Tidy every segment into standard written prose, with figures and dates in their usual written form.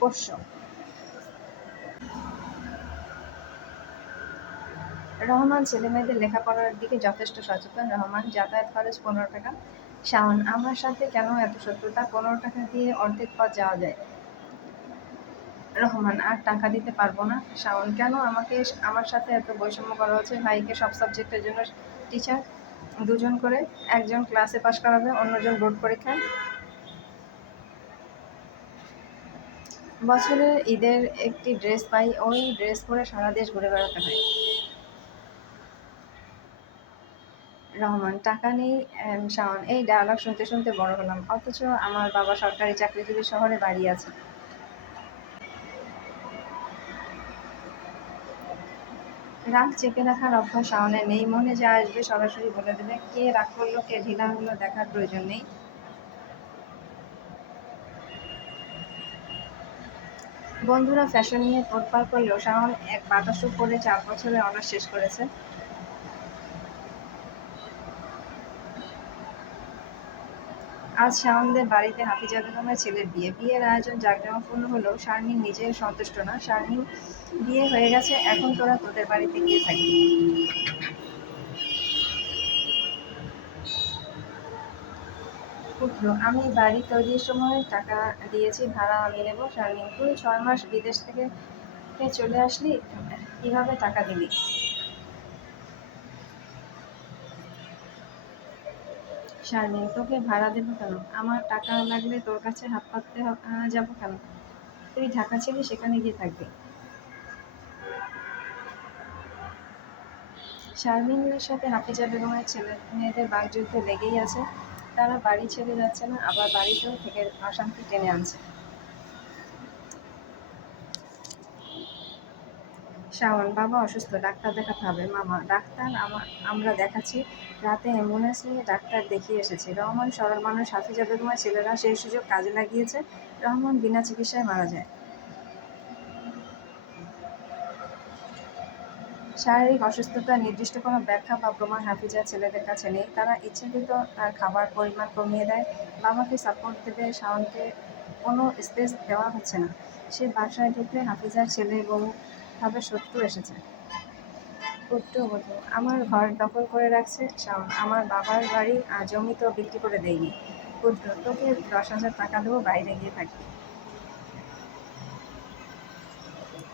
পোষ্য। রহমান ছেলেমেয়েদের লেখাপড়ার দিকে যথেষ্ট সচেতন। রহমান যাতায়াত খরচ 15 টাকা। শাওন আমার সাথে কেন এত শত্রুতা? 15 টাকা দিয়ে অর্ধেক পথ যাওয়া যায়। রহমান আর টাকা দিতে পারবো না। শাওন কেন আমাকে আমার সাথে এত বৈষম্য করা হচ্ছে? ভাইকে সব সাবজেক্টের জন্য টিচার, দুজন করে, একজন ক্লাসে পাশ করাবে, অন্যজন বোর্ড পরীক্ষায়। বছরের ঈদের একটি ড্রেস পাই, ওই ড্রেস পরে সারা দেশ ঘুরে বেড়াতে হয়। রহমান টাকা নেই। শাওন এই ডায়লগ শুনতে শুনতে বড় হলাম, অথচ আমার বাবা সরকারি চাকরিজীবী, শহরে বাড়ি আছে। রাগ চেপে রাখার অভ্যাস শাওনের নেই, মনে যা আসবে সরাসরি বলে দেবে। কে রাগ করলো, কে ঢিলা হলো দেখার প্রয়োজন নেই। বন্ধুরা ফ্যাশন নিয়ে তোলপাড় করলেও শাওন এক বাটা স্যুট পরে 4 বছরে অনার্স শেষ করেছে। আজ শাওনদের বাড়িতে হাফিজা বেগমের ছেলের বিয়ে। বিয়ের আয়োজন জাঁকজমকপূর্ণ হলেও শারমিন নিজে সন্তুষ্ট না। শারমিন বিয়ে হয়ে গেছে, এখন তোরা তোদের বাড়িতে গিয়ে থাকবি। পুত্র আমি বাড়ি তৈরির সময় টাকা দিয়েছি, ভাড়া আমি নেব। শারমিন তুই 6 মাস বিদেশ থেকে চলে আসলি, কিভাবে টাকা দিলি? শারমিন তোকে ভাড়া দেবো কেন? আমার টাকা লাগলে তোর কাছে হাত পাততে যাবো কেন? তুই ঢাকা ছিলি, সেখানে গিয়ে থাকবি। শারমিনের সাথে হাফিজা বেগমের ছেলে মেয়েদের বাকযুদ্ধ লেগেই আছে। তারা বাড়ি ছেড়ে যাচ্ছে না, আবার বাড়িতেও থেকে অশান্তি টেনে আনছে। শাওন বাবা অসুস্থ, ডাক্তার দেখাতে হবে। মামা ডাক্তার আমরা দেখাচ্ছি। রাতে অ্যাম্বুলেন্স নিয়ে ডাক্তার দেখিয়ে এসেছি। রহমান সরল মানুষ, হাফিজা বেগমের ছেলেরা সেই সুযোগ কাজে লাগিয়েছে। রহমান বিনা চিকিৎসায় মারা যায়। শারীরিক অসুস্থতার নির্দিষ্ট কোনো ব্যাখ্যা বা প্রমাণ হাফিজার ছেলেদের কাছে নেই। তারা ইচ্ছাকৃত তার খাবার পরিমাণ কমিয়ে দেয়। বাবাকে সাপোর্ট দেবে, শাওনকে কোনো স্পেস দেওয়া হচ্ছে না। সে বাসায় ঢুকলে হাফিজার ছেলে বউ ভাবে শত্রু এসেছে। পুত্রবধূ আমার ঘর দখল করে রাখছে। শাওন আমার বাবার বাড়ি আর জমি তো বিক্রি করে দেয়নি। পুত্র তোকে 10,000 টাকা দেবো, বাইরে গিয়ে থাকবি।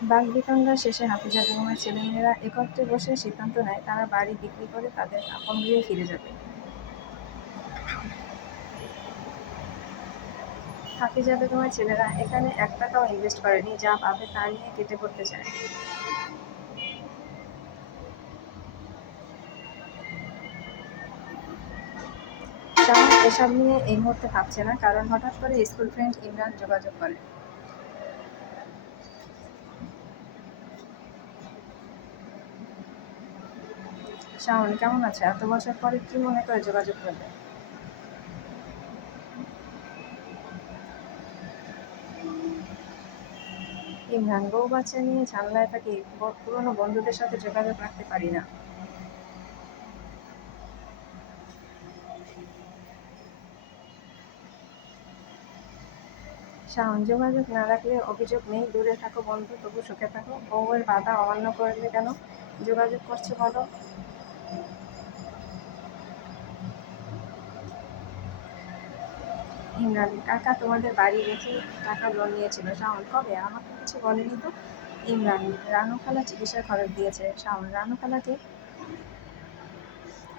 বাকবিতণ্ডা শেষে হাফিজা বেগমের ছেলেমেয়েরা একত্রে বসে সিদ্ধান্ত নেয় তারা বাড়ি বিক্রি করে তাদের আপন গৃহে ফিরে যাবে। হাফিজা বেগমের ছেলেরা এখানে 1 টাকাও ইনভেস্ট করেনি, যা পাবে তা নিয়ে কেটে পড়তে চায়। শাওন এসব নিয়ে এই মুহূর্তে ভাবছে না, কারণ হঠাৎ করে স্কুল ফ্রেন্ড ইমরান যোগাযোগ করে। শাওন কেমন আছে? এত বছর পরে কি মনে করে যোগাযোগ করবে? ইমরান বউ বাচ্চা নিয়ে ঝামেলায় থাকি, পুরনো বন্ধুদের সাথে যোগাযোগ রাখতে পারি না। শাওন যোগাযোগ না রাখলে অভিযোগ নেই, দূরে থাকো বন্ধু, তবু সুখে থাকো। বউয়ের বাধা অমান্য করলে কেন যোগাযোগ করছে বলো? ইমরান কাকা তোমাদের বাড়ি রেখে টাকা লোন নিয়েছিল। শাওন কবে? আমাকে কিছু বলেনি তো। ইমরান রানু খালা চিকিৎসার খরচ দিয়েছে। শাওন রানু খালাকে?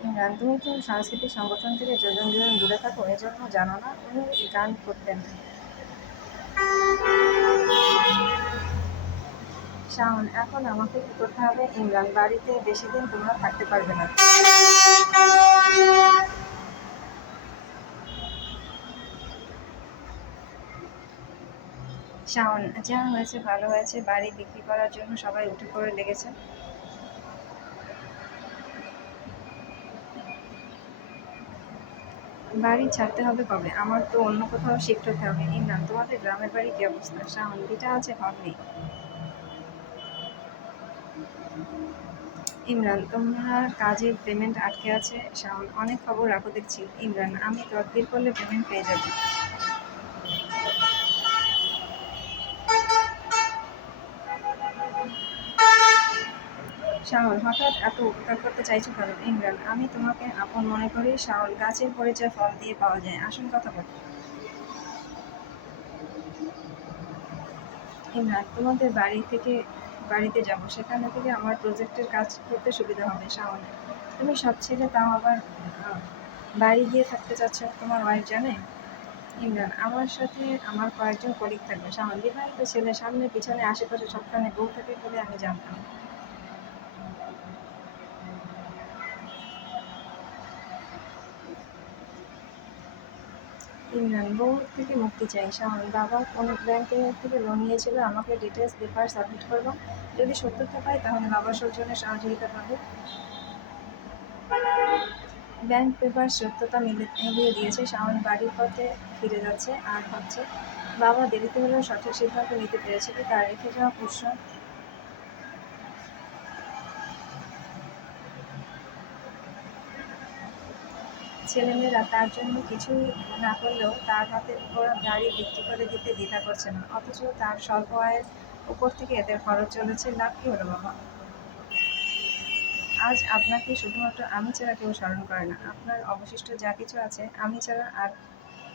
ইমরান তুমি তো সাংস্কৃতিক সংগঠন থেকে যোজন যোজন দূরে থাকো, এজন্য জানো না। উনি গান করতেন। শাওন এখন আমাকে কি করতে হবে? ইমরান বাড়িতে বেশি দিন তোমরা থাকতে পারবে না। শাওন যা হয়েছে ভালো হয়েছে, বাড়ি বিক্রি করার জন্য সবাই উঠে পড়ে লেগেছে। বাড়ি ছাড়তে হবে কবে? আমার তো অন্য কোথাও শিফট হতে হবে। ইমরান তোমাদের গ্রামের বাড়ি কি অবস্থা? শাওন ভিটা আছে, ঘর নেই। ইমরান তোমার কাজের পেমেন্ট আটকে আছে। শাওন অনেক খবর রাখো দেখছি। ইমরান আমি তদবির করলে পেমেন্ট পেয়ে যাবে। শাওন, হঠাৎ এত উপকার করতে চাইছো কেন? ইমরান, আমি তোমাকে আপন মনে করি। শাওন, গাছের পরিচয় ফল দিয়ে পাওয়া যায়, আসল কথা বলো। ইমরান, তোমাদের বাড়িতে যাব, সেখানে থেকে আমার প্রজেক্টের কাজ করতে সুবিধা হবে। শাওন, তুমি সব ছেড়ে তাও আবার বাড়ি গিয়ে থাকতে চাচ্ছ, তোমার ওয়াইফ জানে? ইমরান, আমার সাথে আমার কয়েকজন কলিগ থাকবে। শাওন, বিবাহিত ছেলে, সামনে পিছনে আশেপাশে সবখানে বউ থাকে বলে আমি জানতাম। ইমরান, বউ থেকে মুক্তি চাই। শাওন, বাবা কোন ব্যাংকে থেকে লোন নিয়েছিল, আমাকে ডিটেলস পেপার সাবমিট করবো। যদি সত্যতা পাই তাহলে বাবা সৌজন্যের সহযোগিতা পাবে। ব্যাংক পেপার সত্যতা মিলিয়ে দিয়েছে। শাওন বাড়ির পথে ফিরে যাচ্ছে আর ভাবছে, বাবা দেরিতে হলেও সঠিক সিদ্ধান্ত নিতে পেরেছিল। তার রেখে যাওয়া প্রশ্ন, ছেলেমেয়েরা তার জন্য কিছুই না করলেও তার হাতে ওরা গাড়ি বিক্রি করে দিতে দ্বিধা করছে না, অথচ তার স্বল্প আয়ের উপর থেকে এদের খরচ চলেছে। লাভ কি হলো বাবা? আজ আপনাকে শুধুমাত্র আমি ছাড়া কেউ স্মরণ করে না। আপনার অবশিষ্ট যা কিছু আছে আমি ছাড়া আর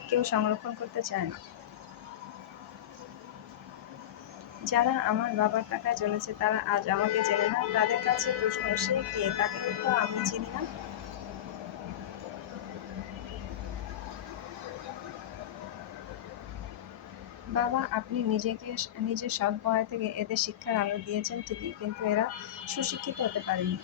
কেউ সংরক্ষণ করতে চায় না। যারা আমার বাবার টাকায় চলেছে তারা আজ আমাকে চেনে না। তাদের কাছে প্রশ্ন, সে কে? তাকে তো আমি চিনি না। বাবা, আপনি নিজের স্বল্প আয় থেকে এদের শিক্ষার আলো দিয়েছেন ঠিকই, কিন্তু এরা সুশিক্ষিত হতে পারেনি।